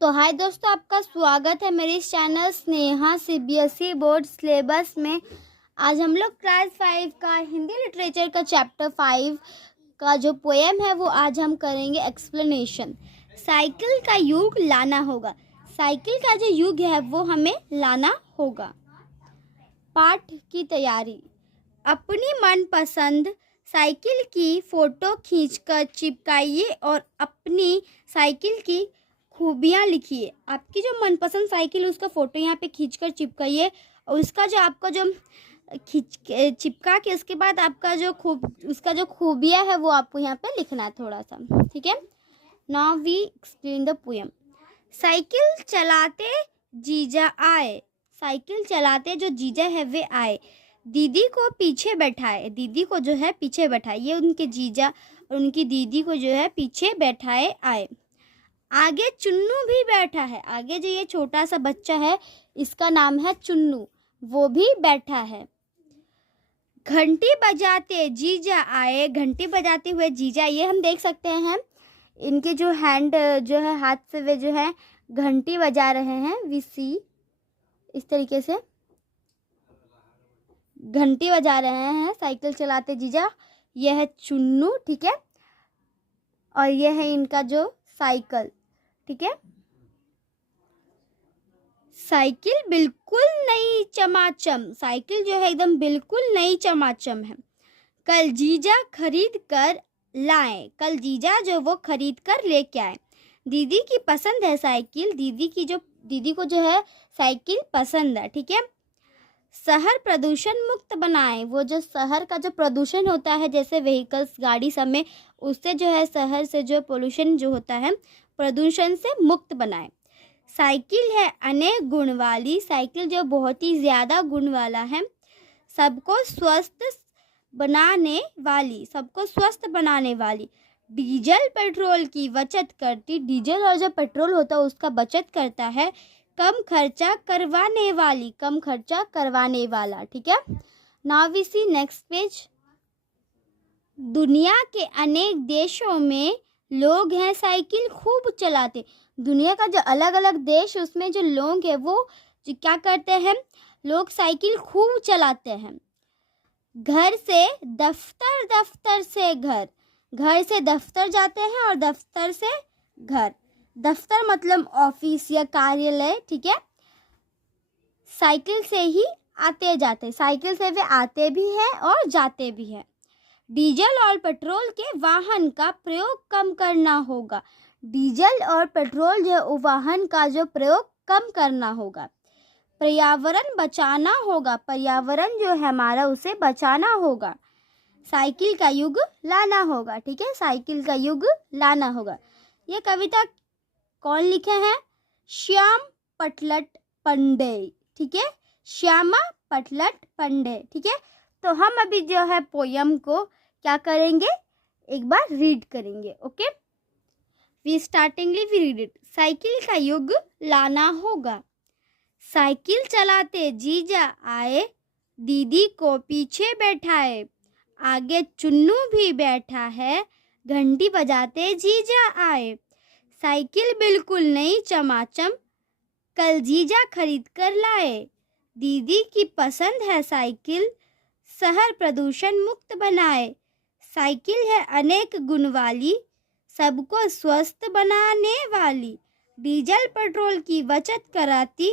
तो हाय दोस्तों, आपका स्वागत है मेरे इस channel Sneha CBSE board syllabus में। आज हम लोग क्लास 5 का हिंदी लिटरेचर का चैप्टर 5 का जो पोएम है वो आज हम करेंगे एक्सप्लेनेशन। साइकिल का युग लाना होगा। साइकिल का जो युग है वो हमें लाना होगा। पाठ की तैयारी। अपनी मनपसंद साइकिल की फ़ोटो खींचकर चिपकाइए और अपनी साइकिल की खूबियाँ लिखिए। आपकी जो मनपसंद साइकिल उसका फ़ोटो यहाँ पे खींचकर चिपकाइए और उसका जो आपका जो चिपका के उसके बाद आपका जो उसका जो खूबियाँ है वो आपको यहाँ पे लिखना है थोड़ा सा, ठीक है। Now we explain the poem. Cycle चलाते जीजा आए। साइकिल चलाते जो जीजा है वे आए, दीदी को पीछे बैठाए। दीदी को जो है पीछे बैठाए, ये उनके जीजा और उनकी दीदी को जो है पीछे बैठाए आए। आगे चुन्नू भी बैठा है। आगे जो ये छोटा सा बच्चा है इसका नाम है चुन्नू, वो भी बैठा है। घंटी बजाते जीजा आए। घंटी बजाते हुए जीजा, ये हम देख सकते हैं इनके जो हैंड जो है हाथ से वे जो है घंटी बजा रहे हैं। वी सी इस तरीके से घंटी बजा रहे हैं साइकिल चलाते जीजा। यह है चुन्नू, ठीक है, और यह है इनका जो साइकिल, ठीक है। साइकिल बिल्कुल नई चमाचम। साइकिल जो है एकदम बिल्कुल नई चमाचम है। कल जीजा खरीद कर लाए। कल जीजा जो वो खरीद कर लेके आए। दीदी की पसंद है साइकिल। दीदी को जो है साइकिल पसंद है, ठीक है। शहर प्रदूषण मुक्त बनाए। वो जो शहर का जो प्रदूषण होता है जैसे व्हीकल्स गाड़ी सब में, उससे जो है शहर से जो पोल्यूशन जो होता है प्रदूषण से मुक्त बनाए। साइकिल है अनेक गुण वाली। साइकिल जो बहुत ही ज़्यादा गुण वाला है। सबको स्वस्थ बनाने वाली। सबको स्वस्थ बनाने वाली। डीजल पेट्रोल की बचत करती। डीजल और जो पेट्रोल होता है उसका बचत करता है। कम खर्चा करवाने वाली। कम खर्चा करवाने वाला, ठीक है। Now we see next page. दुनिया के अनेक देशों में लोग हैं साइकिल खूब चलाते। दुनिया का जो अलग अलग देश उसमें जो लोग हैं वो जो क्या करते हैं, लोग साइकिल खूब चलाते हैं। घर से दफ्तर, दफ्तर से घर। घर से दफ्तर जाते हैं और दफ्तर से घर। दफ्तर मतलब ऑफिस या कार्यालय, ठीक है। साइकिल से ही आते जाते, साइकिल से वे आते भी हैं और जाते भी हैं। डीजल और पेट्रोल के वाहन का प्रयोग कम करना होगा। डीजल और पेट्रोल जो वाहन का जो प्रयोग कम करना होगा। पर्यावरण बचाना होगा। पर्यावरण जो है हमारा उसे बचाना होगा। साइकिल का युग लाना होगा, ठीक है। साइकिल का युग लाना होगा। ये कविता कौन लिखे हैं? श्याम पटलट पंडे, ठीक है। श्यामा पटलट पंडे, ठीक है। तो हम अभी जो है पोयम को क्या करेंगे, एक बार रीड करेंगे, okay. We startingly we read it. Cycle का युग लाना होगा। साइकिल चलाते जीजा आए, दीदी को पीछे बैठाए। आगे चुन्नू भी बैठा है, घंटी बजाते जीजा आए। साइकिल बिल्कुल नई चमाचम, कल जीजा खरीद कर लाए। दीदी की पसंद है साइकिल, शहर प्रदूषण मुक्त बनाए। साइकिल है अनेक गुण वाली, सबको स्वस्थ बनाने वाली। डीजल पेट्रोल की बचत कराती,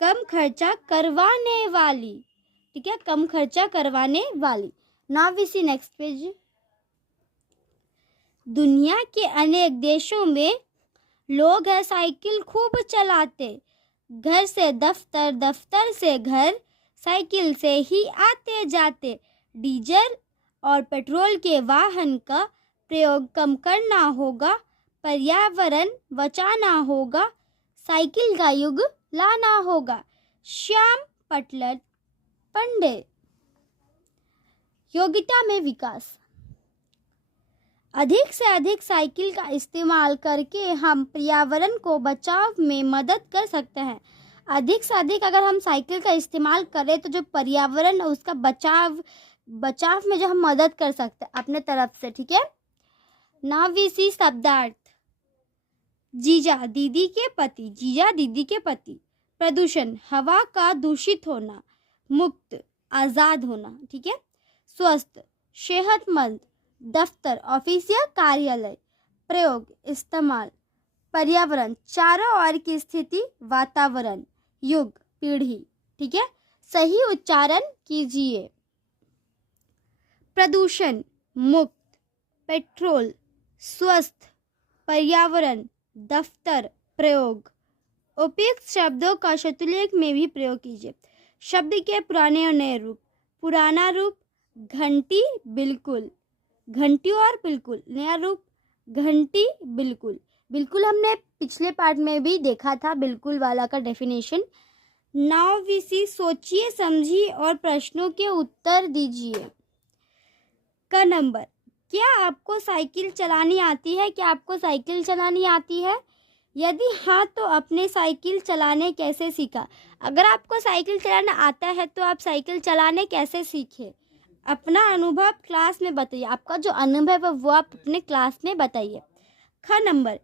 कम खर्चा करवाने वाली, ठीक है। कम खर्चा करवाने वाली। Now we see next page. दुनिया के अनेक देशों में लोग हैं साइकिल खूब चलाते। घर से दफ्तर, दफ्तर से घर, साइकिल से ही आते जाते। डीजल और पेट्रोल के वाहन का प्रयोग कम करना होगा। पर्यावरण बचाना होगा। साइकिल का युग लाना होगा। श्याम पटलट पंडे। योग्यता में विकास। अधिक से अधिक साइकिल का इस्तेमाल करके हम पर्यावरण को बचाव में मदद कर सकते हैं। अधिक से अधिक अगर हम साइकिल का इस्तेमाल करें तो जो पर्यावरण है उसका बचाव में जो हम मदद कर सकते हैं अपने तरफ से, ठीक है। नाउ वी सी शब्दार्थ। जीजा दीदी के पति, जीजा दीदी के पति। प्रदूषण हवा का दूषित होना, मुक्त आज़ाद होना, ठीक है। स्वस्थ सेहतमंद, दफ्तर ऑफिस या कार्यालय। प्रयोग इस्तेमाल। पर्यावरण चारों ओर की स्थिति वातावरण। युग पीढ़ी, ठीक है। सही उच्चारण कीजिए। प्रदूषण मुक्त, पेट्रोल, स्वस्थ, पर्यावरण, दफ्तर। प्रयोग उपयुक्त शब्दों का शतुलेख में भी प्रयोग कीजिए। शब्द के पुराने और नए रूप। पुराना रूप घंटी बिल्कुल, घंटी और बिल्कुल। नया रूप घंटी बिल्कुल। बिल्कुल हमने पिछले पार्ट में भी देखा था बिल्कुल वाला का डेफिनेशन। नाउ विसी सोचिए समझिए और प्रश्नों के उत्तर दीजिए। का नंबर, क्या आपको साइकिल चलानी आती है? क्या आपको साइकिल चलानी आती है? यदि हाँ तो आपने साइकिल चलाने कैसे सीखा? अगर आपको साइकिल चलाना आता है तो आप साइकिल चलाने कैसे सीखे? अपना अनुभव क्लास में बताइए। आपका जो अनुभव है वो आप अपने क्लास में बताइए। ख नंबर,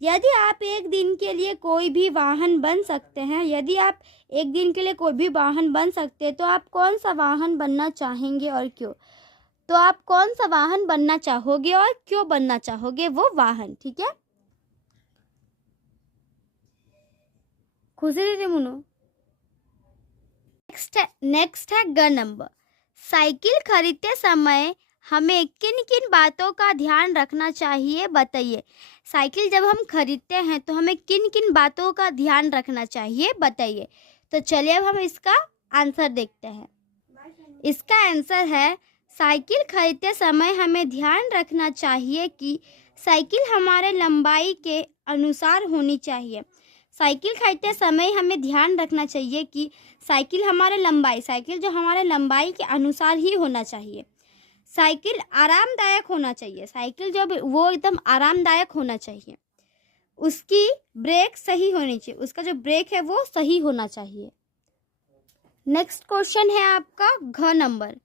यदि आप एक दिन के लिए कोई भी वाहन बन सकते हैं, यदि आप एक दिन के लिए कोई भी वाहन बन सकते हैं तो आप कौन सा वाहन बनना चाहेंगे और क्यों? तो आप कौन सा वाहन बनना चाहोगे और क्यों बनना चाहोगे वो वाहन, ठीक है। खुशी दीदी मुनो। नेक्स्ट है ग नंबर। साइकिल खरीदते समय हमें किन किन बातों का ध्यान रखना चाहिए बताइए। साइकिल जब हम खरीदते हैं तो हमें किन किन बातों का ध्यान रखना चाहिए बताइए। तो चलिए अब हम इसका आंसर देखते हैं। इसका आंसर है, साइकिल खरीदते समय हमें ध्यान रखना चाहिए कि साइकिल हमारे लंबाई के अनुसार होनी चाहिए। साइकिल खरीदते समय हमें ध्यान रखना चाहिए कि साइकिल जो हमारे लंबाई के अनुसार ही होना चाहिए। साइकिल आरामदायक होना चाहिए। साइकिल जब वो एकदम आरामदायक होना चाहिए। उसकी ब्रेक सही होनी चाहिए। उसका जो ब्रेक है वो सही होना चाहिए। नेक्स्ट क्वेश्चन है आपका घ नंबर।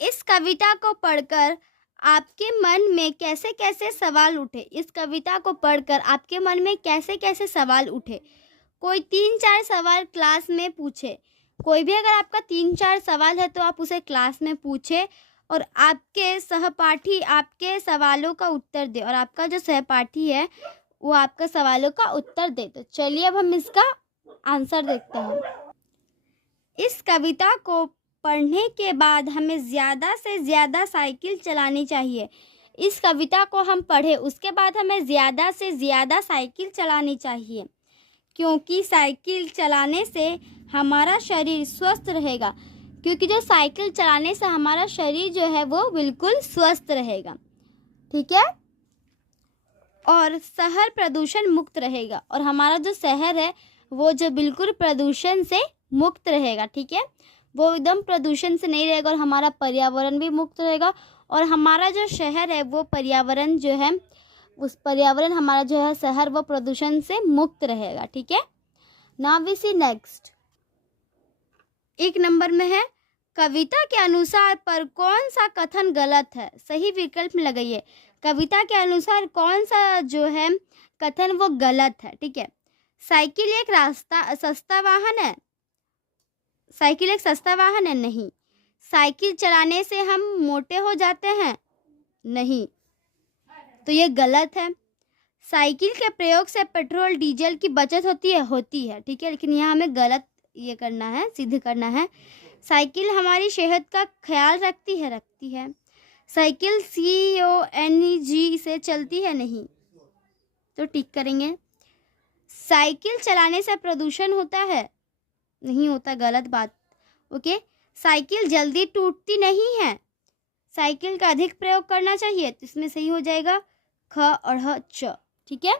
इस कविता को पढ़कर आपके मन में कैसे कैसे सवाल उठे? इस कविता को पढ़कर आपके मन में कैसे कैसे सवाल उठे? कोई 3-4 सवाल क्लास में पूछे। कोई भी अगर आपका 3-4 सवाल है तो आप उसे क्लास में पूछे और आपके सहपाठी आपके सवालों का उत्तर दे और आपका जो सहपाठी है वो आपका सवालों का उत्तर दे। तो चलिए अब हम इसका आंसर देखते हैं। इस कविता को पढ़ने के बाद हमें ज़्यादा से ज़्यादा साइकिल चलानी चाहिए। इस कविता को हम पढ़े उसके बाद हमें ज़्यादा से ज़्यादा साइकिल चलानी चाहिए, क्योंकि साइकिल चलाने से हमारा शरीर स्वस्थ रहेगा। क्योंकि जो साइकिल चलाने से हमारा शरीर जो है वो बिल्कुल स्वस्थ रहेगा, ठीक है। और शहर प्रदूषण मुक्त रहेगा और हमारा जो शहर है वो जो बिल्कुल प्रदूषण से मुक्त रहेगा, ठीक है। वो एकदम प्रदूषण से नहीं रहेगा और हमारा पर्यावरण भी मुक्त रहेगा और हमारा जो शहर है वो पर्यावरण जो है उस पर्यावरण हमारा जो है शहर वो प्रदूषण से मुक्त रहेगा, ठीक है। Now we see next. 1 number में है, कविता के अनुसार पर कौन सा कथन गलत है? सही विकल्प में लगाइए। कविता के अनुसार कौन सा जो है कथन वो गलत है, ठीक है। साइकिल एक सस्ता वाहन है। साइकिल एक सस्ता वाहन है, नहीं। साइकिल चलाने से हम मोटे हो जाते हैं, नहीं, तो ये गलत है। साइकिल के प्रयोग से पेट्रोल डीजल की बचत होती है, ठीक है, लेकिन यहाँ हमें गलत ये करना है, सिद्ध करना है। साइकिल हमारी सेहत का ख्याल रखती है। साइकिल CONG से चलती है, नहीं, तो टिक करेंगे। साइकिल चलाने से प्रदूषण होता है, नहीं होता, गलत बात, ओके। साइकिल जल्दी टूटती नहीं है। साइकिल का अधिक प्रयोग करना चाहिए, तो इसमें सही हो जाएगा ख और ह च, ठीक है।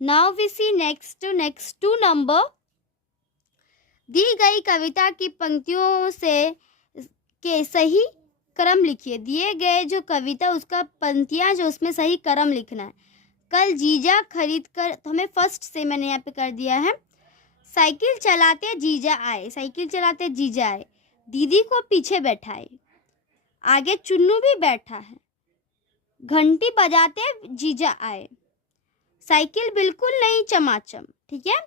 Now we see next 2 number. दी गई कविता की पंक्तियों से के सही क्रम लिखिए। दिए गए जो कविता उसका पंक्तियां जो उसमें सही क्रम लिखना है। कल जीजा खरीद कर, तो हमें फर्स्ट से मैंने यहाँ पे कर दिया है। साइकिल चलाते जीजा आए, साइकिल चलाते जीजा आए, दीदी को पीछे बैठाए, आगे चुन्नू भी बैठा है, घंटी बजाते जीजा आए, साइकिल बिल्कुल नहीं चमाचम, ठीक है।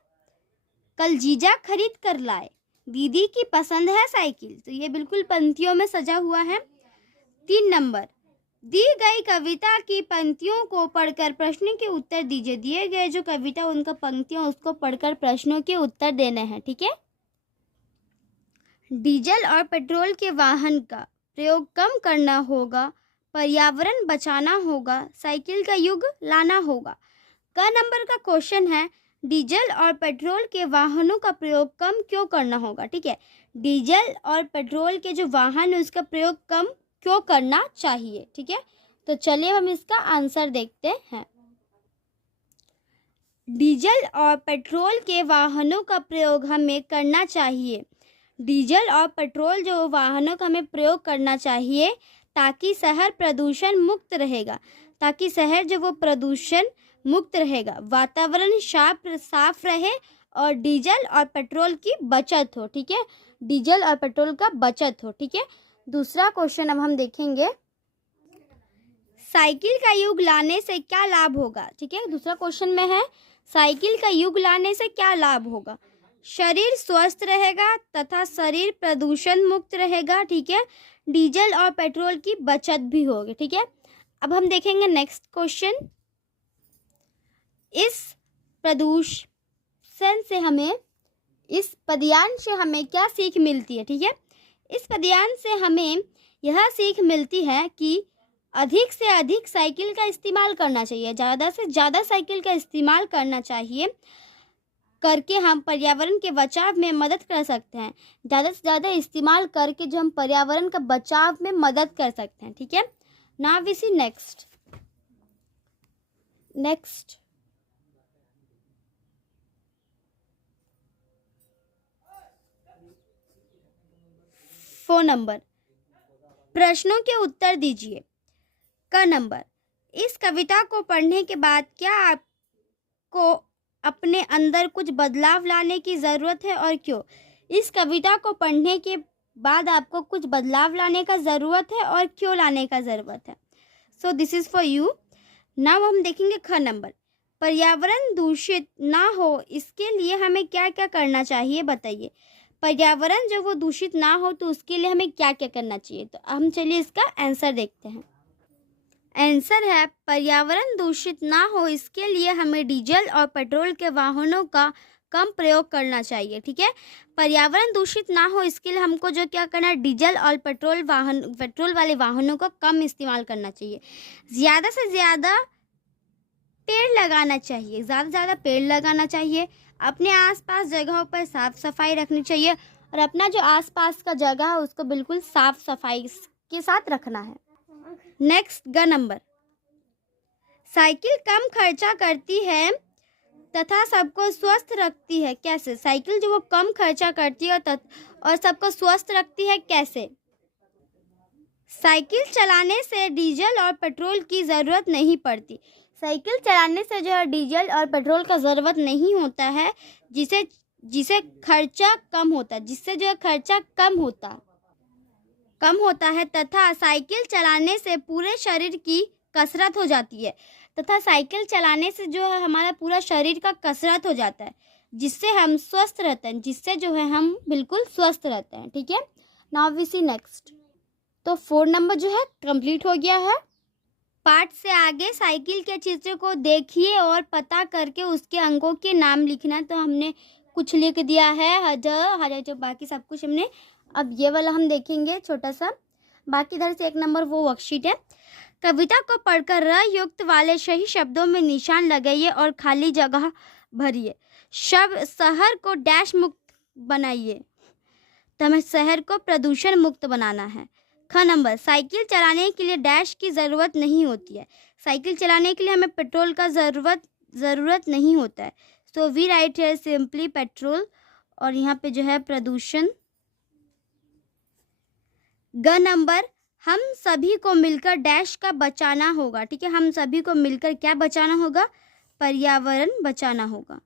कल जीजा खरीद कर लाए, दीदी की पसंद है साइकिल। तो ये बिल्कुल पंक्तियों में सजा हुआ है। 3 नंबर, दी गई कविता की पंक्तियों को पढ़कर प्रश्न के उत्तर दीजिए। दिए गए जो कविता उनका पंक्तियां उसको पढ़कर प्रश्नों के उत्तर देने हैं, ठीक है। डीजल और पेट्रोल के वाहन का प्रयोग कम करना होगा, पर्यावरण बचाना होगा, साइकिल का युग लाना होगा। क नंबर का क्वेश्चन है, डीजल और पेट्रोल के वाहनों का प्रयोग कम क्यों करना होगा, ठीक है। डीजल और पेट्रोल के जो वाहन है उसका प्रयोग कम क्यों करना चाहिए, ठीक है। तो चलिए हम इसका आंसर देखते हैं। डीजल और पेट्रोल के वाहनों का प्रयोग हमें करना चाहिए। डीजल और पेट्रोल जो वाहनों का हमें प्रयोग करना चाहिए ताकि शहर प्रदूषण मुक्त रहेगा, ताकि शहर जो वो प्रदूषण मुक्त रहेगा, वातावरण साफ रहे और डीजल और पेट्रोल की बचत हो, ठीक है। डीजल और पेट्रोल का बचत हो, ठीक है। दूसरा क्वेश्चन अब हम देखेंगे, साइकिल का युग लाने से क्या लाभ होगा, ठीक है। दूसरा क्वेश्चन में है, साइकिल का युग लाने से क्या लाभ होगा। शरीर स्वस्थ रहेगा तथा शरीर प्रदूषण मुक्त रहेगा, ठीक है। डीजल और पेट्रोल की बचत भी होगी, ठीक है। अब हम देखेंगे नेक्स्ट क्वेश्चन, इस प्रदूषण से हमें, इस पदयान से हमें क्या सीख मिलती है, ठीक है। इस पदयान से हमें यह सीख मिलती है कि अधिक से अधिक साइकिल का इस्तेमाल करना चाहिए, ज़्यादा से ज़्यादा साइकिल का इस्तेमाल करना चाहिए, करके हम पर्यावरण के बचाव में मदद कर सकते हैं। ज़्यादा से ज़्यादा इस्तेमाल करके जो हम पर्यावरण का बचाव में मदद कर सकते हैं, ठीक है। Now we see next 4 number, प्रश्नों के उत्तर दीजिए। क नंबर, इस कविता को पढ़ने के बाद क्या आपको अपने अंदर कुछ बदलाव लाने की ज़रूरत है और क्यों। इस कविता को पढ़ने के बाद आपको कुछ बदलाव लाने का ज़रूरत है और क्यों लाने का ज़रूरत है। So this is for you. Now हम देखेंगे ख नंबर, पर्यावरण दूषित ना हो इसके लिए हमें क्या क्या करना चाहिए बताइए। पर्यावरण जब वो दूषित ना हो तो उसके लिए हमें क्या क्या करना चाहिए। तो हम चलिए इसका आंसर देखते हैं। आंसर है, पर्यावरण दूषित ना हो इसके लिए हमें डीजल और पेट्रोल के वाहनों का कम प्रयोग करना चाहिए, ठीक है। पर्यावरण दूषित ना हो इसके लिए हमको जो क्या करना है, डीजल और पेट्रोल वाले वाहनों का कम इस्तेमाल करना चाहिए। ज़्यादा से ज़्यादा पेड़ लगाना चाहिए, ज़्यादा से ज़्यादा पेड़ लगाना चाहिए। अपने आसपास जगहों पर साफ़ सफाई रखनी चाहिए और अपना जो आसपास का जगह है उसको बिल्कुल साफ़ सफाई के साथ रखना है। नेक्स्ट ग नंबर, साइकिल कम खर्चा करती है तथा सबको स्वस्थ रखती है, कैसे। साइकिल जो वो कम खर्चा करती है और सबको स्वस्थ रखती है, कैसे। साइकिल चलाने से डीजल और पेट्रोल की ज़रूरत नहीं पड़ती। साइकिल चलाने से जो है डीजल और पेट्रोल का ज़रूरत नहीं होता है, जिसे खर्चा कम होता है, जिससे जो है खर्चा कम होता है तथा साइकिल चलाने से पूरे शरीर की कसरत हो जाती है, तथा साइकिल चलाने से जो है हमारा पूरा शरीर का कसरत हो जाता है, जिससे हम स्वस्थ रहते हैं, जिससे जो है हम बिल्कुल स्वस्थ रहते हैं, ठीक है। Now we see next. तो 4 नंबर जो है कंप्लीट हो गया है। पाठ से आगे साइकिल के चित्र को देखिए और पता करके उसके अंकों के नाम लिखना। तो हमने कुछ लिख दिया है, हज़ार जो बाकी सब कुछ हमने। अब ये वाला हम देखेंगे छोटा सा, बाकी इधर से 1 नंबर वो वर्कशीट है। कविता को पढ़कर र युक्त वाले सही शब्दों में निशान लगाइए और खाली जगह भरिए। शहर को डैश मुक्त बनाइए, तो हमें शहर को प्रदूषण मुक्त बनाना है। ख नंबर, साइकिल चलाने के लिए डैश की ज़रूरत नहीं होती है। साइकिल चलाने के लिए हमें पेट्रोल का ज़रूरत नहीं होता है। सो वी राइट है सिंपली पेट्रोल, और यहाँ पे जो है प्रदूषण। ग नंबर, हम सभी को मिलकर डैश का बचाना होगा, ठीक है। हम सभी को मिलकर क्या बचाना होगा, पर्यावरण बचाना होगा।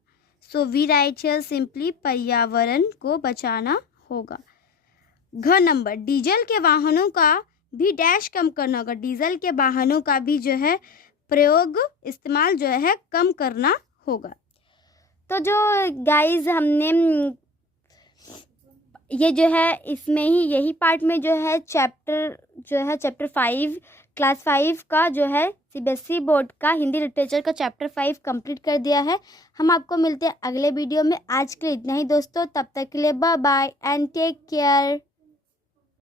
सो वी राइट है सिंपली पर्यावरण को बचाना होगा। घ नंबर, डीजल के वाहनों का भी डैश कम करना होगा। डीजल के वाहनों का भी जो है प्रयोग इस्तेमाल जो है कम करना होगा। तो जो गाइस हमने ये जो है इसमें ही यही पार्ट में जो है चैप्टर 5 क्लास 5 का जो है सीबीएसई बोर्ड का हिंदी लिटरेचर का चैप्टर 5 कंप्लीट कर दिया है। हम आपको मिलते हैं अगले वीडियो में। आज के लिए इतना ही दोस्तों, तब तक के लिए bye bye and take care.